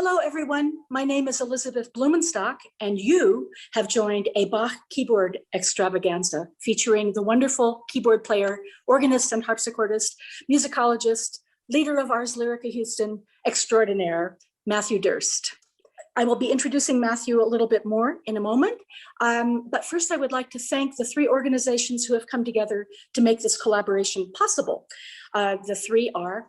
Hello, everyone. My name is Elizabeth Blumenstock, and you have joined a Bach keyboard extravaganza featuring the wonderful keyboard player, organist and harpsichordist, musicologist, leader of Ars Lyrica Houston extraordinaire, Matthew Dirst. I will be introducing Matthew a little bit more in a moment, but first I would like to thank the three organizations who have come together to make this collaboration possible. The three are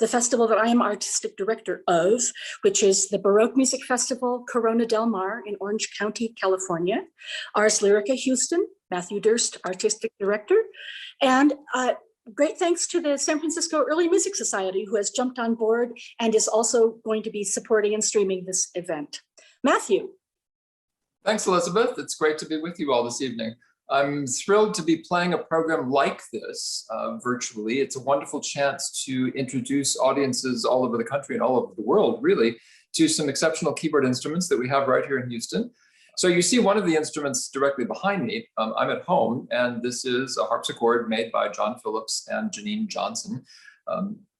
the festival that I am artistic director of, which is the Baroque Music Festival, Corona del Mar in Orange County, California, Ars Lyrica Houston, Matthew Dirst, artistic director, and great thanks to the San Francisco Early Music Society, who has jumped on board and is also going to be supporting and streaming this event. Matthew. Thanks, Elizabeth. It's great to be with you all this evening. I'm thrilled to be playing a program like this virtually. It's a wonderful chance to introduce audiences all over the country and all over the world, really, to some exceptional keyboard instruments that we have right here in Houston. So you see one of the instruments directly behind me. I'm at home, and this is a harpsichord made by John Phillips and Janine Johnson,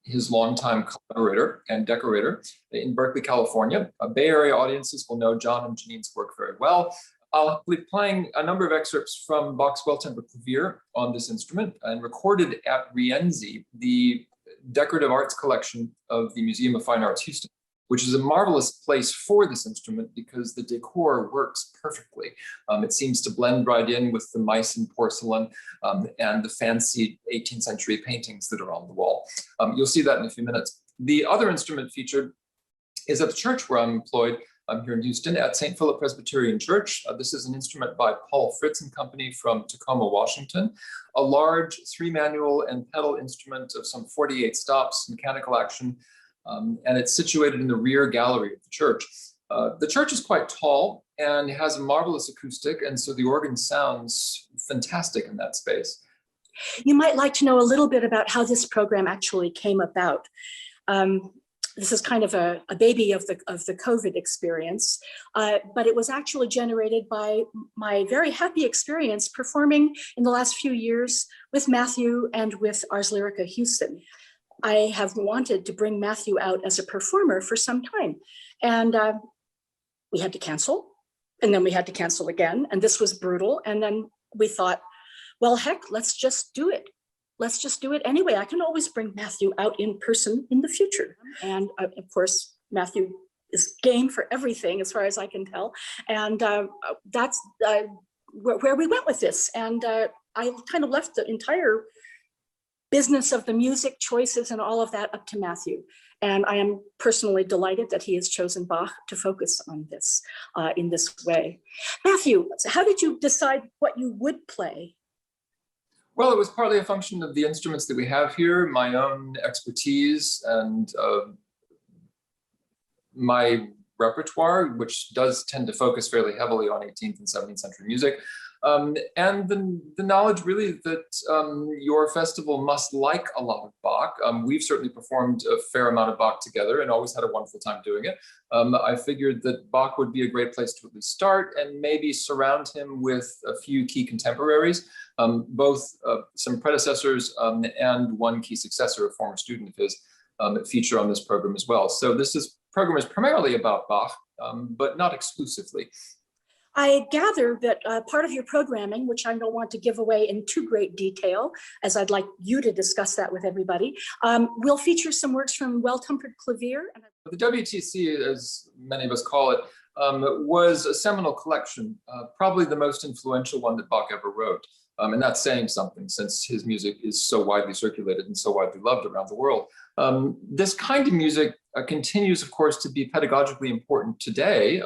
his longtime collaborator and decorator in Berkeley, California. Bay Area audiences will know John and Janine's work very well. I'll be playing a number of excerpts from Bach's Well-Tempered Clavier on this instrument and recorded at Rienzi, the decorative arts collection of the Museum of Fine Arts Houston, which is a marvelous place for this instrument because the decor works perfectly. It seems to blend right in with the Meissen porcelain and the fancy 18th century paintings that are on the wall. You'll see that in a few minutes. The other instrument featured is at the church where I'm employed. I'm here in Houston at St. Philip Presbyterian Church. This is an instrument by Paul Fritts and Company from Tacoma, Washington, a large 3-manual and pedal instrument of some 48 stops, mechanical action, and it's situated in the rear gallery of the church. The church is quite tall and has a marvelous acoustic, and so the organ sounds fantastic in that space. You might like to know a little bit about how this program actually came about. This is kind of a baby of the COVID experience, but it was actually generated by my very happy experience performing in the last few years with Matthew and with Ars Lyrica Houston. I have wanted to bring Matthew out as a performer for some time, and we had to cancel, and then we had to cancel again, and this was brutal. And then we thought, well, heck, let's just do it. Let's just do it anyway. I can always bring Matthew out in person in the future. And of course, Matthew is game for everything as far as I can tell. And that's where we went with this. And I kind of left the entire business of the music choices and all of that up to Matthew. And I am personally delighted that he has chosen Bach to focus on this in this way. Matthew, how did you decide what you would play? Well, it was partly a function of the instruments that we have here, my own expertise and my repertoire, which does tend to focus fairly heavily on 18th and 17th century music. And the knowledge really that your festival must like a lot of Bach. We've certainly performed a fair amount of Bach together and always had a wonderful time doing it. I figured that Bach would be a great place to at least start and maybe surround him with a few key contemporaries, both some predecessors and one key successor, a former student of his, feature on this program as well. So program is primarily about Bach, but not exclusively. I gather that part of your programming, which I don't want to give away in too great detail, as I'd like you to discuss that with everybody, will feature some works from Well-Tempered Clavier. The WTC, as many of us call it, was a seminal collection, probably the most influential one that Bach ever wrote. And that's saying something since his music is so widely circulated and so widely loved around the world. This kind of music continues, of course, to be pedagogically important today.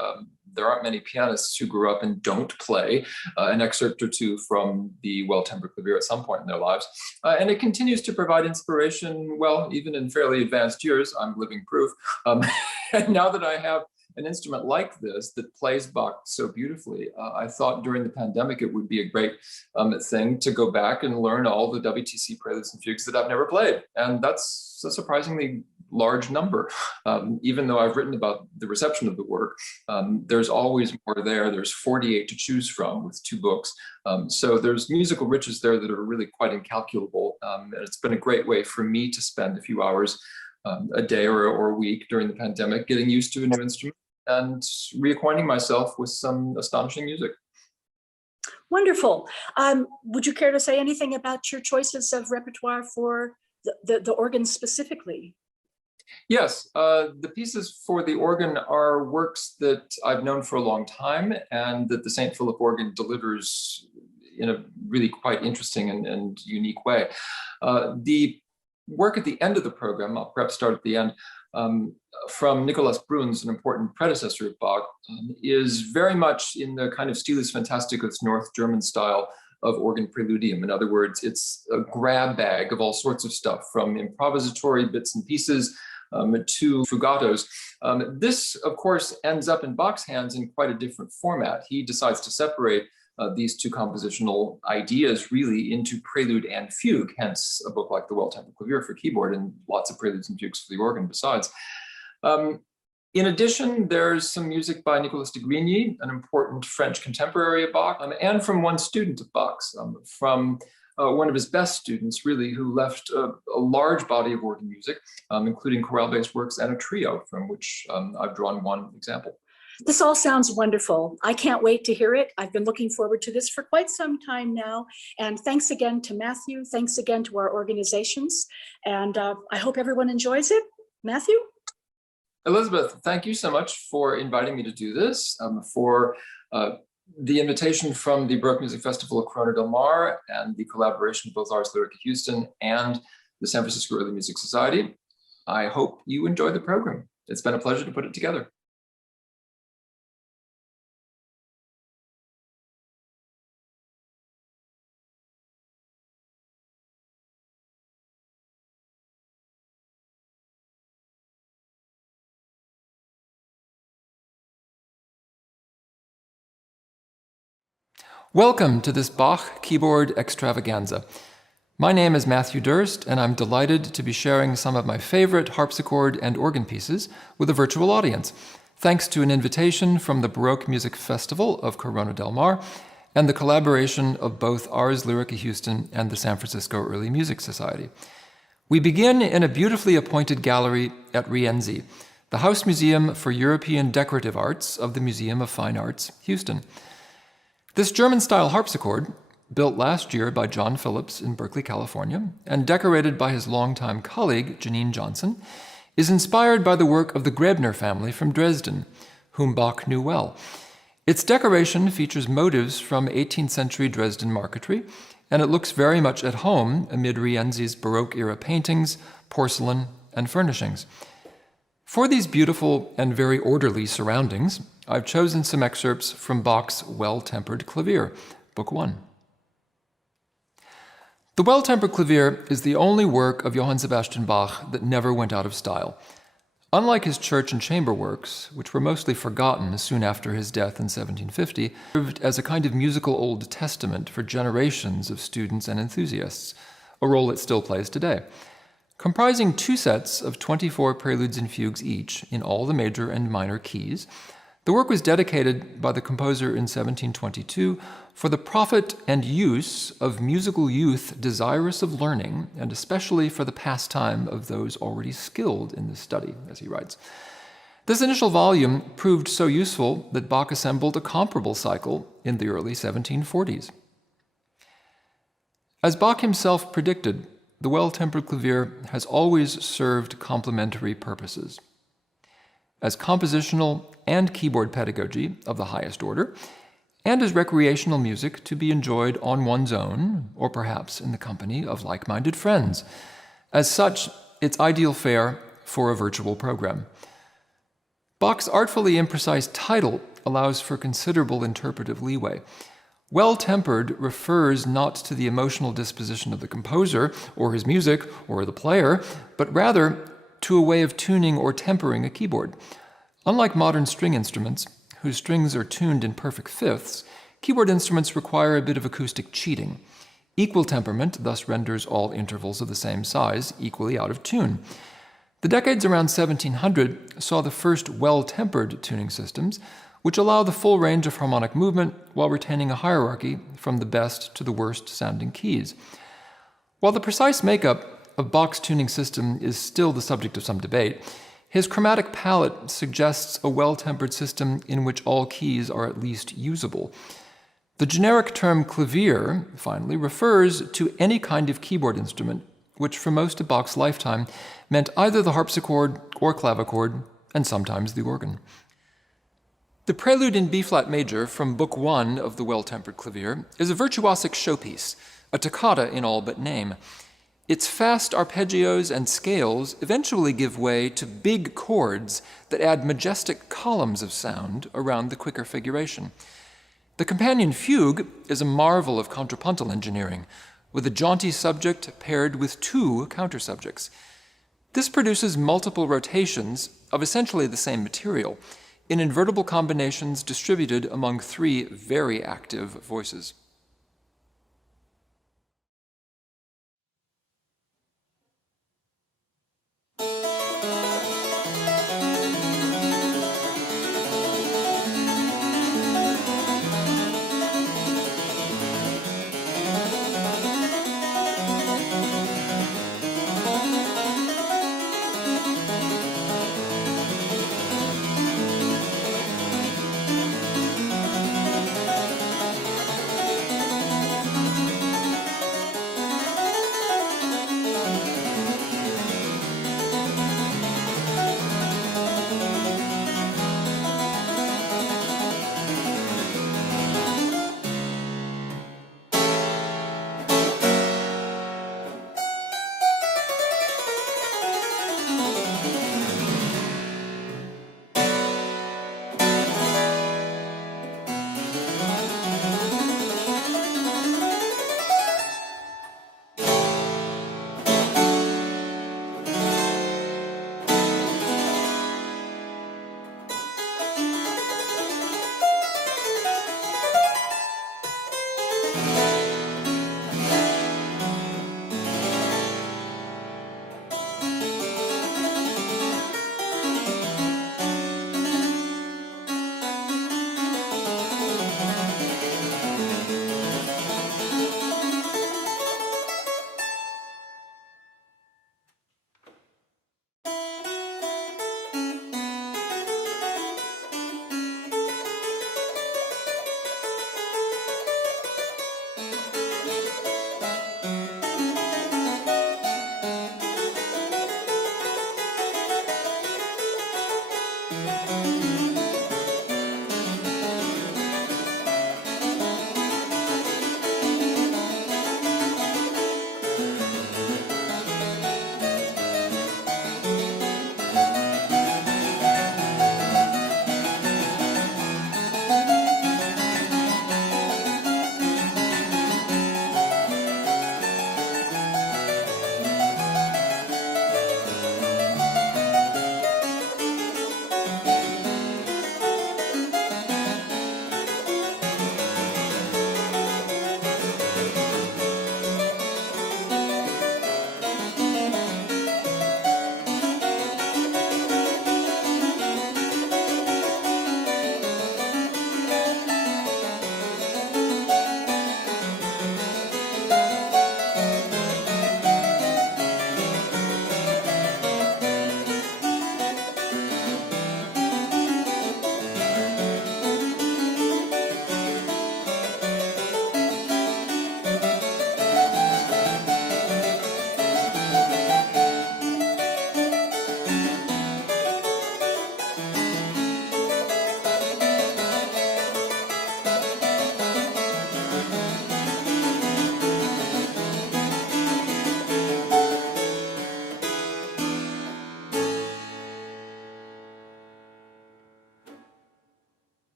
There aren't many pianists who grew up and don't play an excerpt or two from the Well-Tempered Clavier at some point in their lives. And it continues to provide inspiration, well, even in fairly advanced years. I'm living proof. And now that I have an instrument like this that plays Bach so beautifully, I thought during the pandemic it would be a great thing to go back and learn all the WTC preludes and fugues that I've never played. And that's a surprisingly large number. Even though I've written about the reception of the work, there's always more there. There's 48 to choose from with 2 books. So there's musical riches there that are really quite incalculable. And it's been a great way for me to spend a few hours a day or a week during the pandemic, getting used to a new instrument and reacquainting myself with some astonishing music. Wonderful. Would you care to say anything about your choices of repertoire for the organ specifically? Yes, the pieces for the organ are works that I've known for a long time and that the St. Philip organ delivers in a really quite interesting and unique way. The work at the end of the program, I'll perhaps start at the end, from Nicolas Bruns, an important predecessor of Bach, is very much in the kind of Stilus Fantasticus North German style of organ preludium. In other words, it's a grab bag of all sorts of stuff, from improvisatory bits and pieces to fugatos. This, of course, ends up in Bach's hands in quite a different format. He decides to separate these two compositional ideas really into prelude and fugue, hence a book like The Well-Tempered Clavier for keyboard and lots of preludes and fugues for the organ besides. In addition, there's some music by Nicolas de Grigny, an important French contemporary of Bach, and from one student of Bach's, from one of his best students, really, who left a large body of organ music, including chorale-based works and a trio, from which I've drawn one example. This all sounds wonderful. I can't wait to hear it. I've been looking forward to this for quite some time now. And thanks again to Matthew. Thanks again to our organizations. And I hope everyone enjoys it. Matthew? Elizabeth, thank you so much for inviting me to do this, for the invitation from the Baroque Music Festival of Corona del Mar and the collaboration of both Ars Lyrica Houston and the San Francisco Early Music Society. I hope you enjoy the program. It's been a pleasure to put it together. Welcome to this Bach keyboard extravaganza. My name is Matthew Dirst, and I'm delighted to be sharing some of my favorite harpsichord and organ pieces with a virtual audience, thanks to an invitation from the Baroque Music Festival of Corona del Mar and the collaboration of both Ars Lyrica Houston and the San Francisco Early Music Society. We begin in a beautifully appointed gallery at Rienzi, the House Museum for European Decorative Arts of the Museum of Fine Arts, Houston. This German-style harpsichord, built last year by John Phillips in Berkeley, California, and decorated by his longtime colleague, Janine Johnson, is inspired by the work of the Grebner family from Dresden, whom Bach knew well. Its decoration features motives from 18th century Dresden marquetry, and it looks very much at home amid Rienzi's Baroque-era paintings, porcelain, and furnishings. For these beautiful and very orderly surroundings, I've chosen some excerpts from Bach's Well-Tempered Clavier, Book 1. The Well-Tempered Clavier is the only work of Johann Sebastian Bach that never went out of style. Unlike his church and chamber works, which were mostly forgotten soon after his death in 1750, served as a kind of musical Old Testament for generations of students and enthusiasts, a role it still plays today. Comprising two sets of 24 preludes and fugues each in all the major and minor keys, the work was dedicated by the composer in 1722 for the profit and use of musical youth desirous of learning, and especially for the pastime of those already skilled in this study, as he writes. This initial volume proved so useful that Bach assembled a comparable cycle in the early 1740s. As Bach himself predicted, the Well-Tempered Clavier has always served complementary purposes. As compositional and keyboard pedagogy of the highest order, and as recreational music to be enjoyed on one's own, or perhaps in the company of like-minded friends. As such, it's ideal fare for a virtual program. Bach's artfully imprecise title allows for considerable interpretive leeway. Well-tempered refers not to the emotional disposition of the composer, or his music, or the player, but rather to a way of tuning or tempering a keyboard. Unlike modern string instruments, whose strings are tuned in perfect fifths, keyboard instruments require a bit of acoustic cheating. Equal temperament thus renders all intervals of the same size equally out of tune. The decades around 1700 saw the first well-tempered tuning systems, which allow the full range of harmonic movement while retaining a hierarchy from the best to the worst sounding keys. While the precise makeup of Bach's tuning system is still the subject of some debate, his chromatic palette suggests a well-tempered system in which all keys are at least usable. The generic term clavier, finally, refers to any kind of keyboard instrument, which for most of Bach's lifetime meant either the harpsichord or clavichord, and sometimes the organ. The Prelude in B-flat major from Book 1 of the Well-Tempered Clavier is a virtuosic showpiece, a toccata in all but name. Its fast arpeggios and scales eventually give way to big chords that add majestic columns of sound around the quicker figuration. The companion fugue is a marvel of contrapuntal engineering, with a jaunty subject paired with two countersubjects. This produces multiple rotations of essentially the same material, in invertible combinations distributed among three very active voices.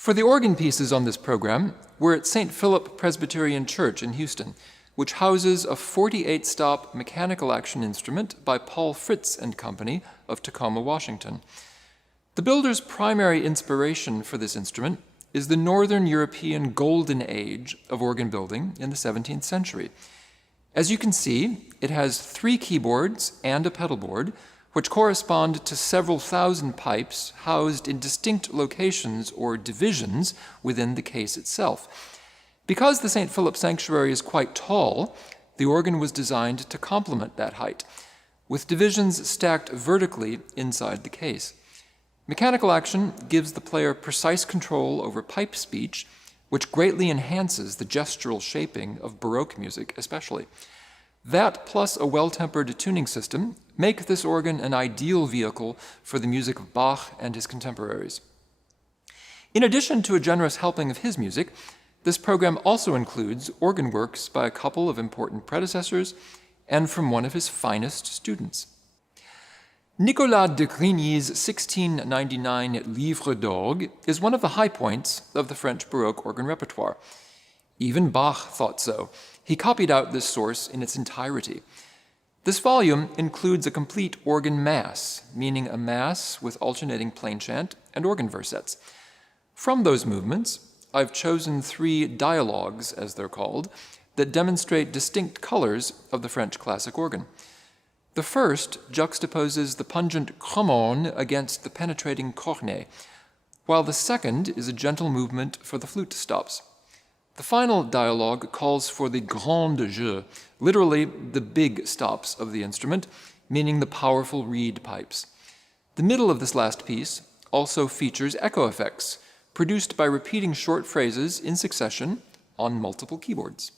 For the organ pieces on this program, we're at St. Philip Presbyterian Church in Houston, which houses a 48-stop mechanical action instrument by Paul Fritts and Company of Tacoma, Washington. The builder's primary inspiration for this instrument is the Northern European golden age of organ building in the 17th century. As you can see, it has 3 keyboards and a pedal board, which correspond to several thousand pipes housed in distinct locations or divisions within the case itself. Because the St. Philip Sanctuary is quite tall, the organ was designed to complement that height, with divisions stacked vertically inside the case. Mechanical action gives the player precise control over pipe speech, which greatly enhances the gestural shaping of Baroque music especially. That, plus a well-tempered tuning system, make this organ an ideal vehicle for the music of Bach and his contemporaries. In addition to a generous helping of his music, this program also includes organ works by a couple of important predecessors and from one of his finest students. Nicolas de Grigny's 1699 Livre d'Orgue is one of the high points of the French Baroque organ repertoire. Even Bach thought so. He copied out this source in its entirety. This volume includes a complete organ mass, meaning a mass with alternating plain chant and organ versets. From those movements, I've chosen 3 dialogues, as they're called, that demonstrate distinct colors of the French classic organ. The first juxtaposes the pungent cromone against the penetrating cornet, while the second is a gentle movement for the flute stops. The final dialogue calls for the grand jeu, literally the big stops of the instrument, meaning the powerful reed pipes. The middle of this last piece also features echo effects, produced by repeating short phrases in succession on multiple keyboards.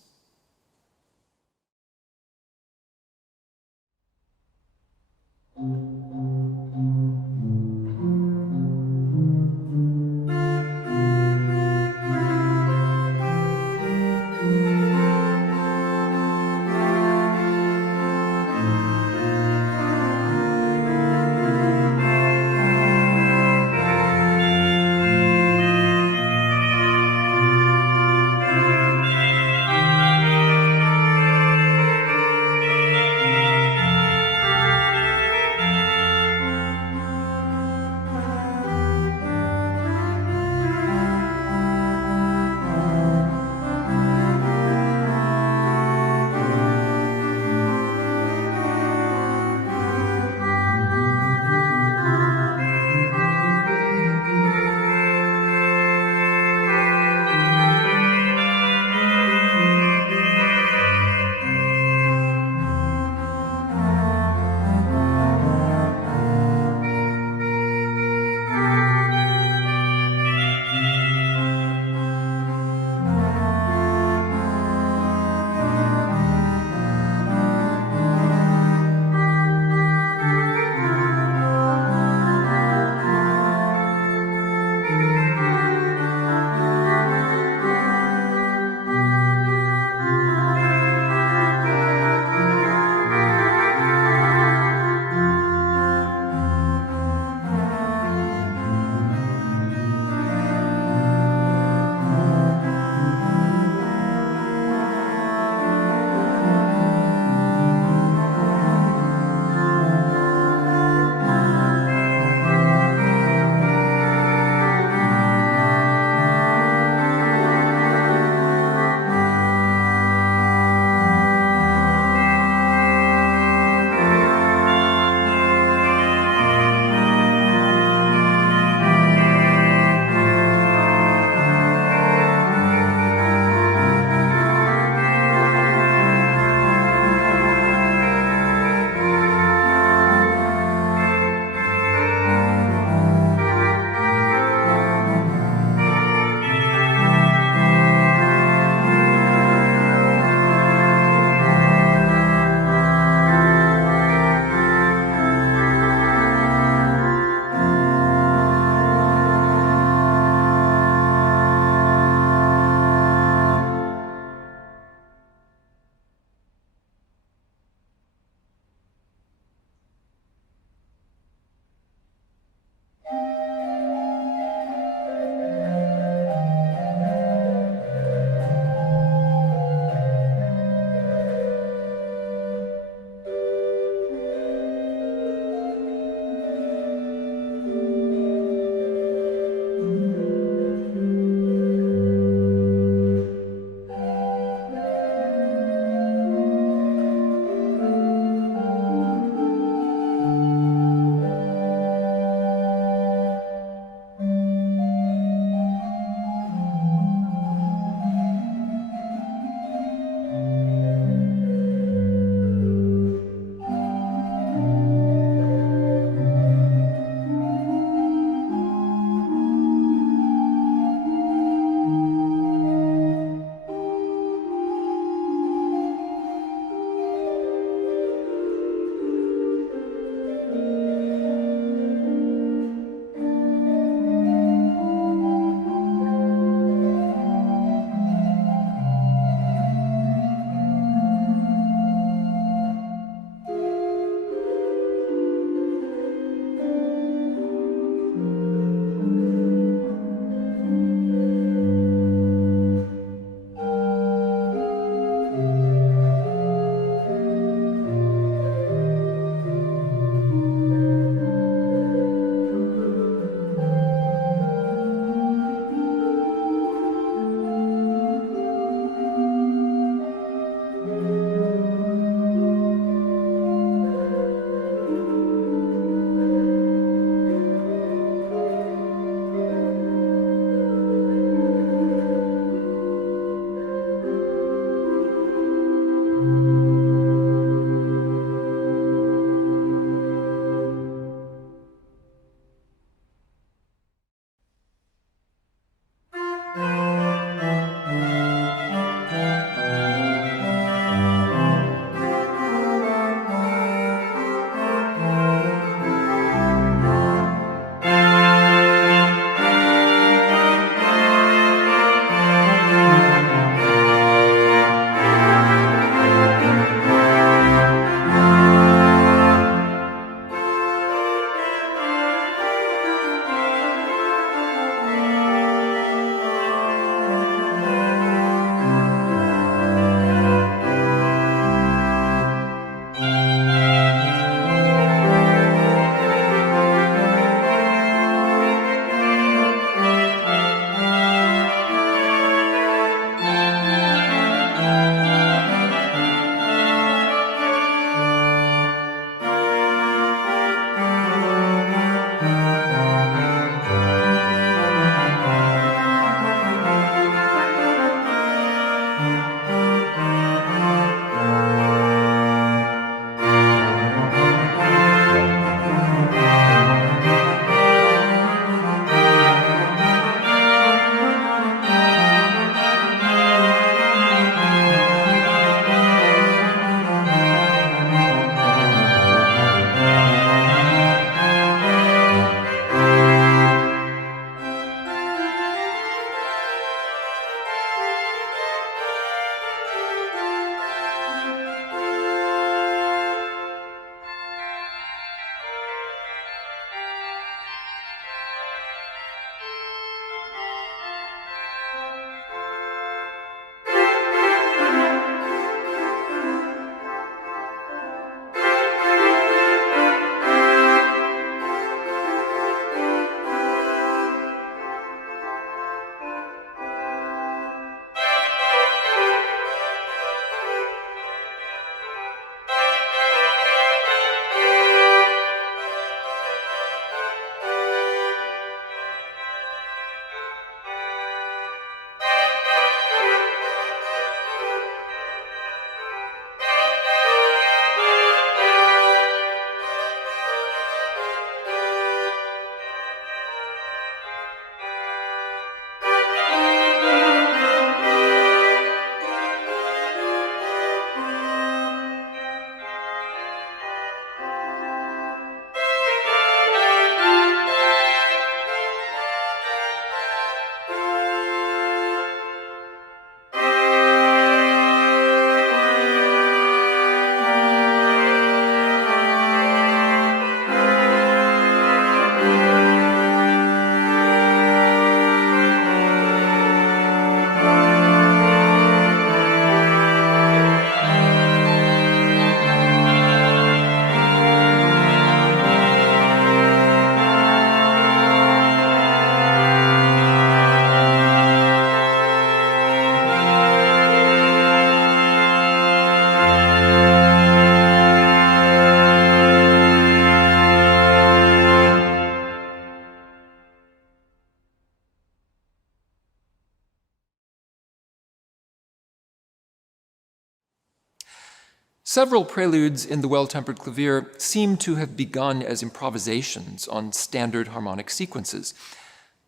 Several preludes in the Well-Tempered Clavier seem to have begun as improvisations on standard harmonic sequences.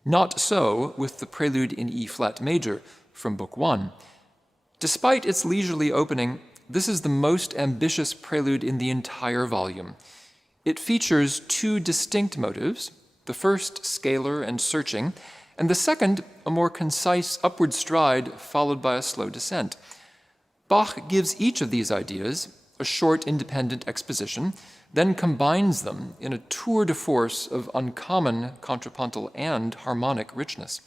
Not so with the prelude in E-flat major from Book 1. Despite its leisurely opening, this is the most ambitious prelude in the entire volume. It features two distinct motives, the first scalar and searching, and the second a more concise upward stride followed by a slow descent. Bach gives each of these ideas a short independent exposition, then combines them in a tour de force of uncommon contrapuntal and harmonic richness.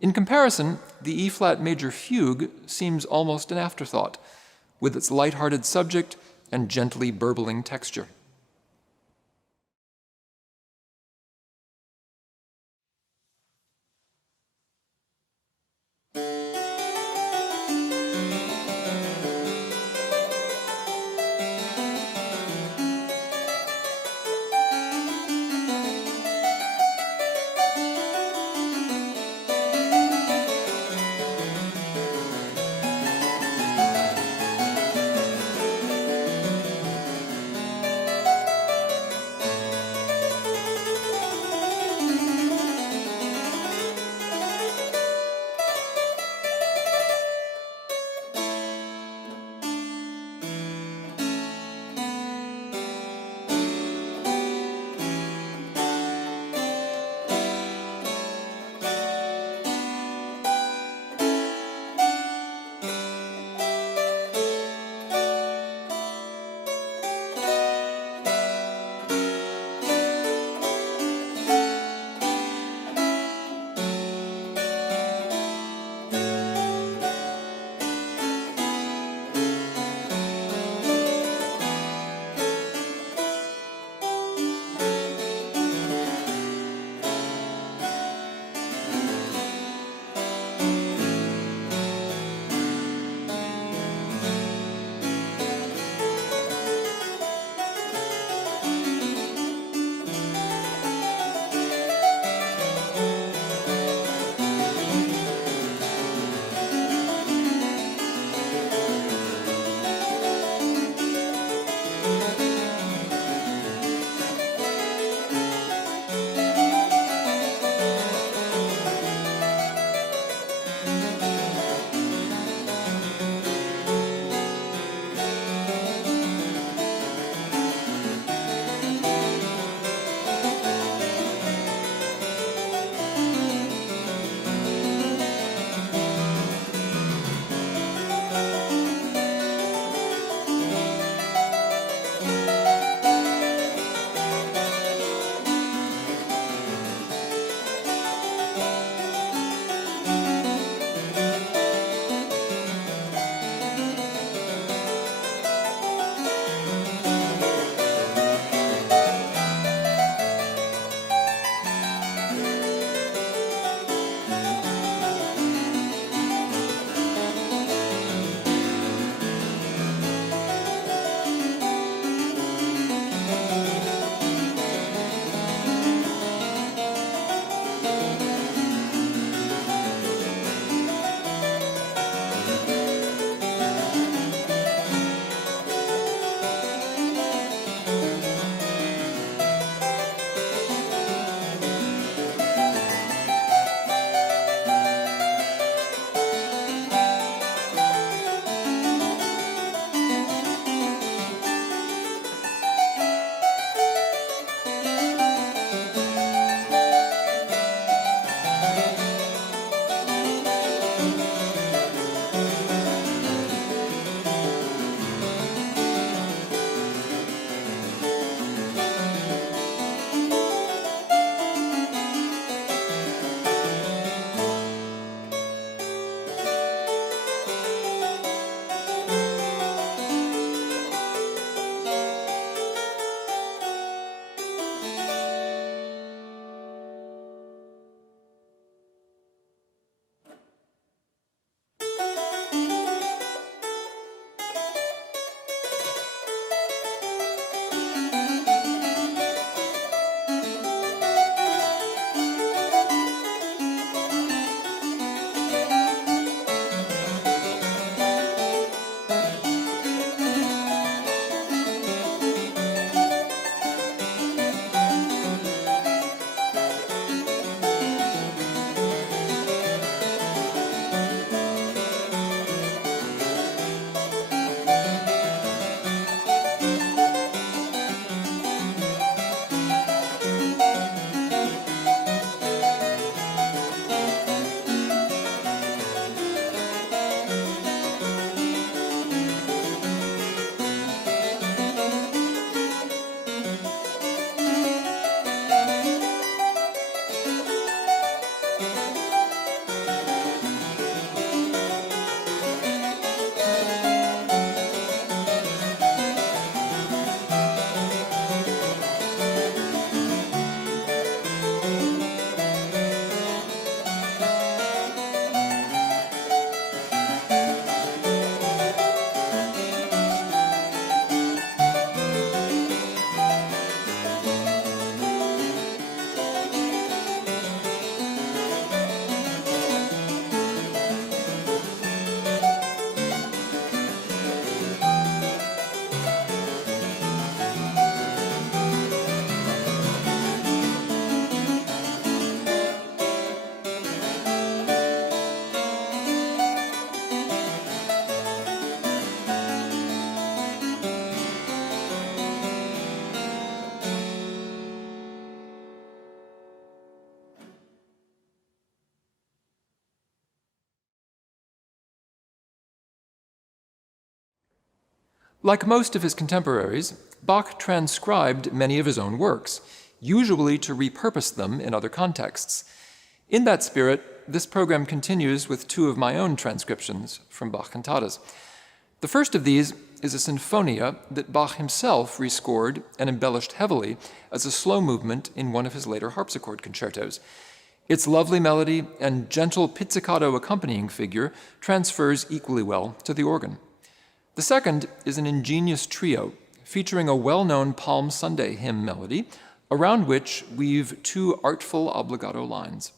In comparison, the E-flat major fugue seems almost an afterthought, with its light-hearted subject and gently burbling texture. Like most of his contemporaries, Bach transcribed many of his own works, usually to repurpose them in other contexts. In that spirit, this program continues with two of my own transcriptions from Bach cantatas. The first of these is a sinfonia that Bach himself rescored and embellished heavily as a slow movement in one of his later harpsichord concertos. Its lovely melody and gentle pizzicato accompanying figure transfers equally well to the organ. The second is an ingenious trio featuring a well-known Palm Sunday hymn melody around which weave two artful obbligato lines.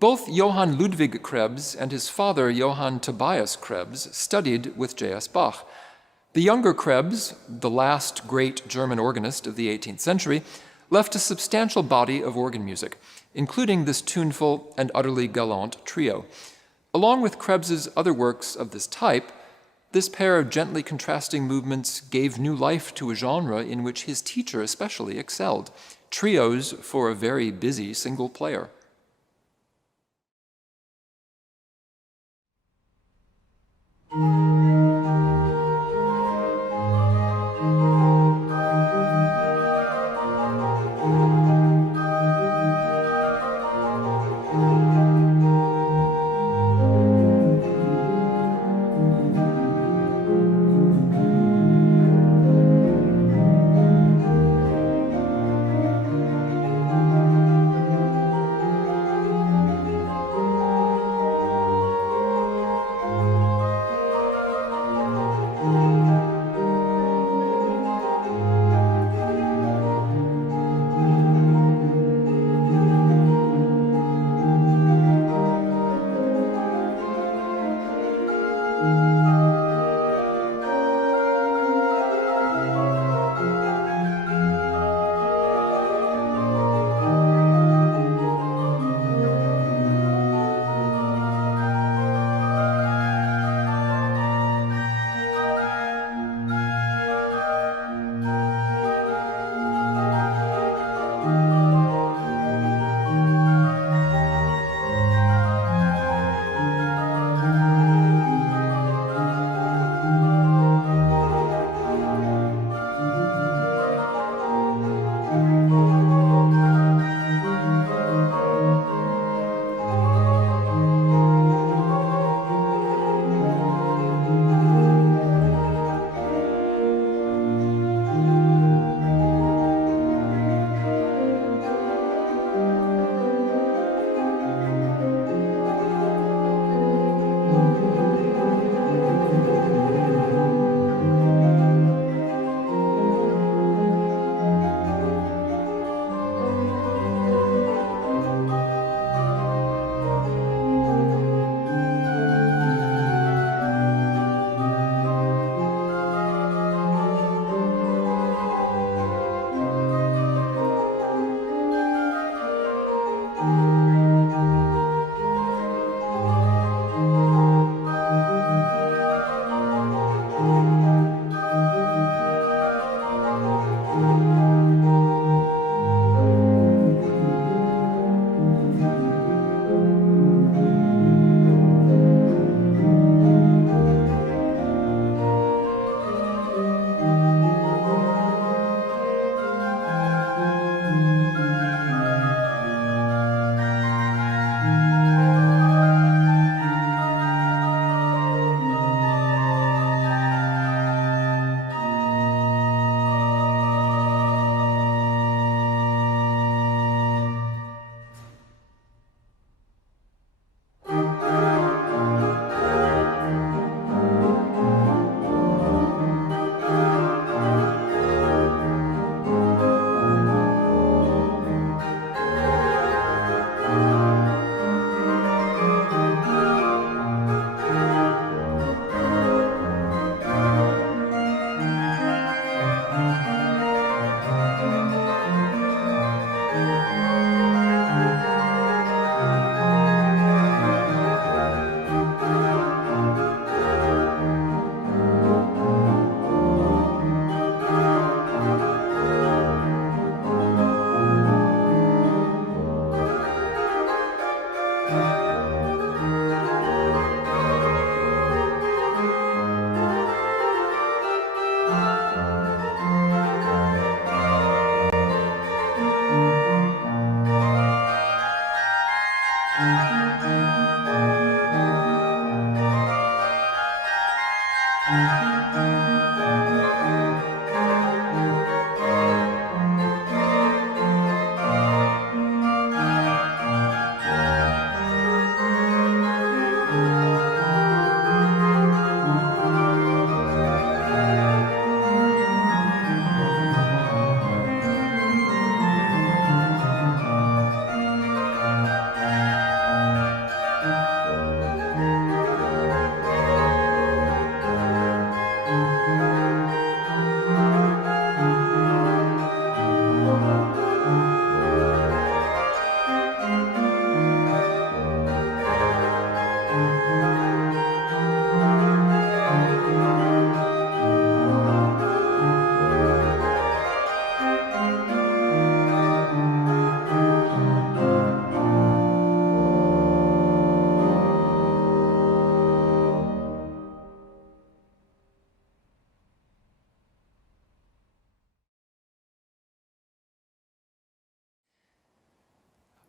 Both Johann Ludwig Krebs and his father Johann Tobias Krebs studied with J.S. Bach. The younger Krebs, the last great German organist of the 18th century, left a substantial body of organ music, including this tuneful and utterly gallant trio. Along with Krebs's other works of this type, This pair of gently contrasting movements gave new life to a genre in which his teacher especially excelled, trios for a very busy single player.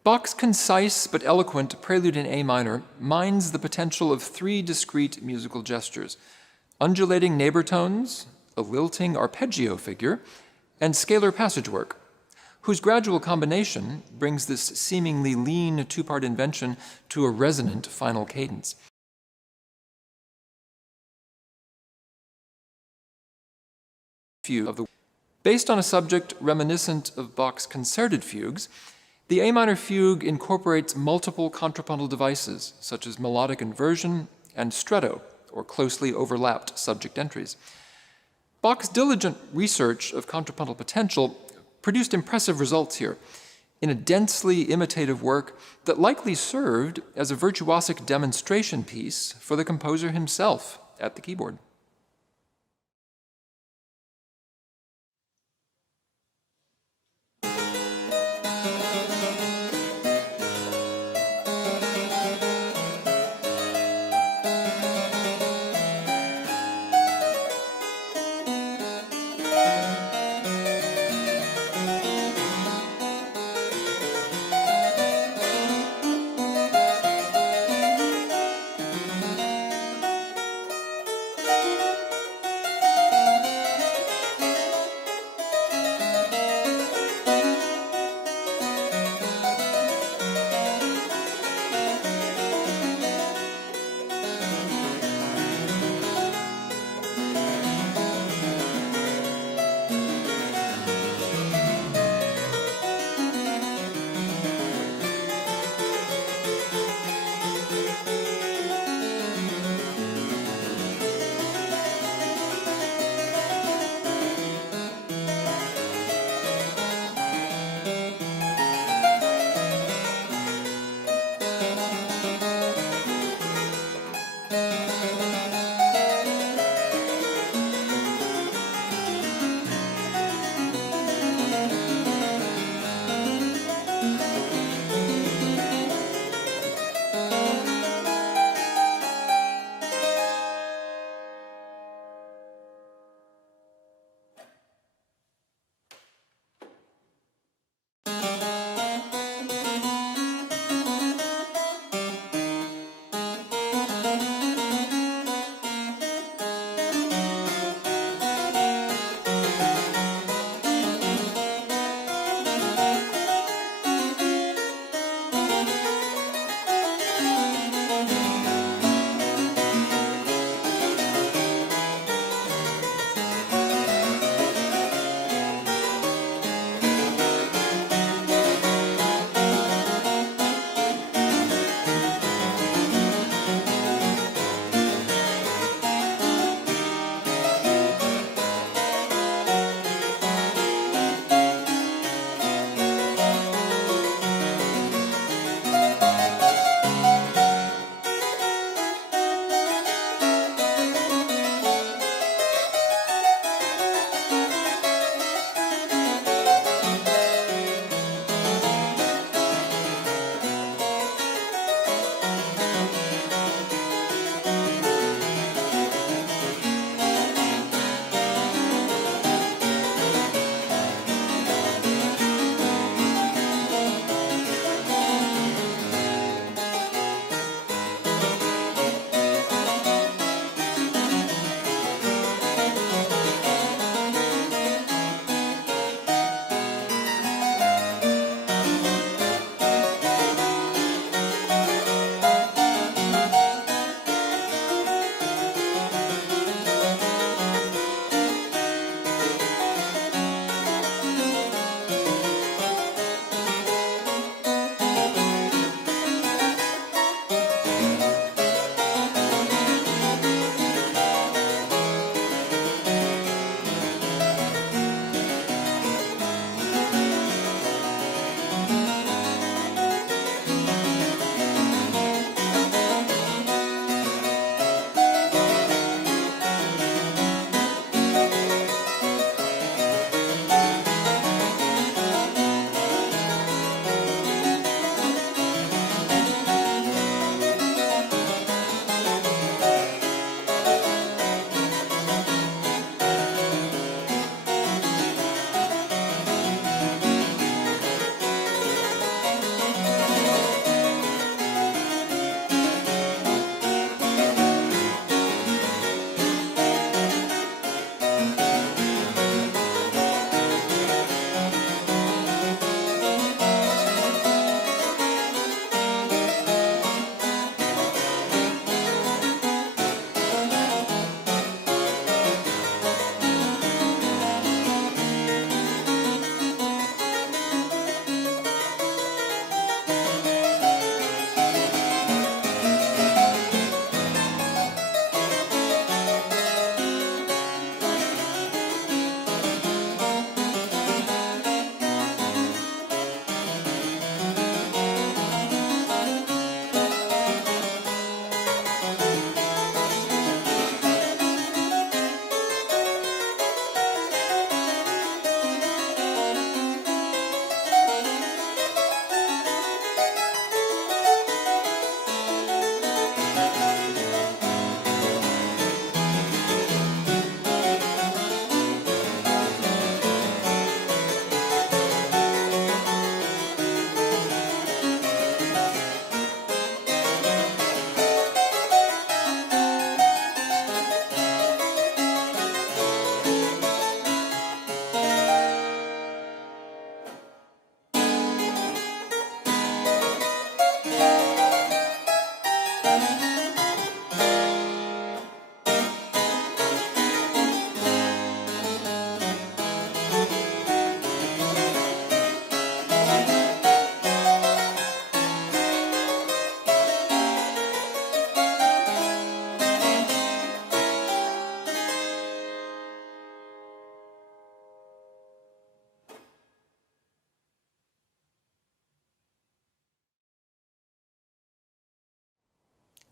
Bach's concise but eloquent Prelude in A minor mines the potential of three discrete musical gestures: undulating neighbor tones, a lilting arpeggio figure, and scalar passage work, whose gradual combination brings this seemingly lean two-part invention to a resonant final cadence. Based on a subject reminiscent of Bach's concerted fugues, the A minor fugue incorporates multiple contrapuntal devices, such as melodic inversion and stretto, or closely overlapped subject entries. Bach's diligent research of contrapuntal potential produced impressive results here, in a densely imitative work that likely served as a virtuosic demonstration piece for the composer himself at the keyboard.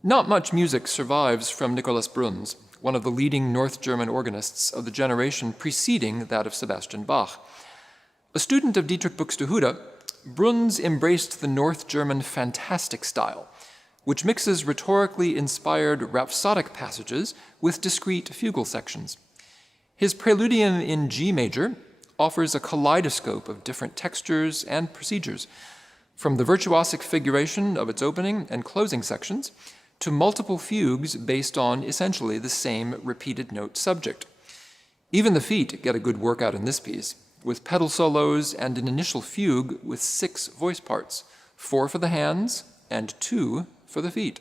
Not much music survives from Nicholas Bruns, one of the leading North German organists of the generation preceding that of Sebastian Bach. A student of Dietrich Buxtehude, Bruns embraced the North German fantastic style, which mixes rhetorically inspired rhapsodic passages with discrete fugal sections. His Preludium in G major offers a kaleidoscope of different textures and procedures, from the virtuosic figuration of its opening and closing sections to multiple fugues based on essentially the same repeated note subject. Even the feet get a good workout in this piece, with pedal solos and an initial fugue with 6 voice parts, 4 for the hands and 2 for the feet.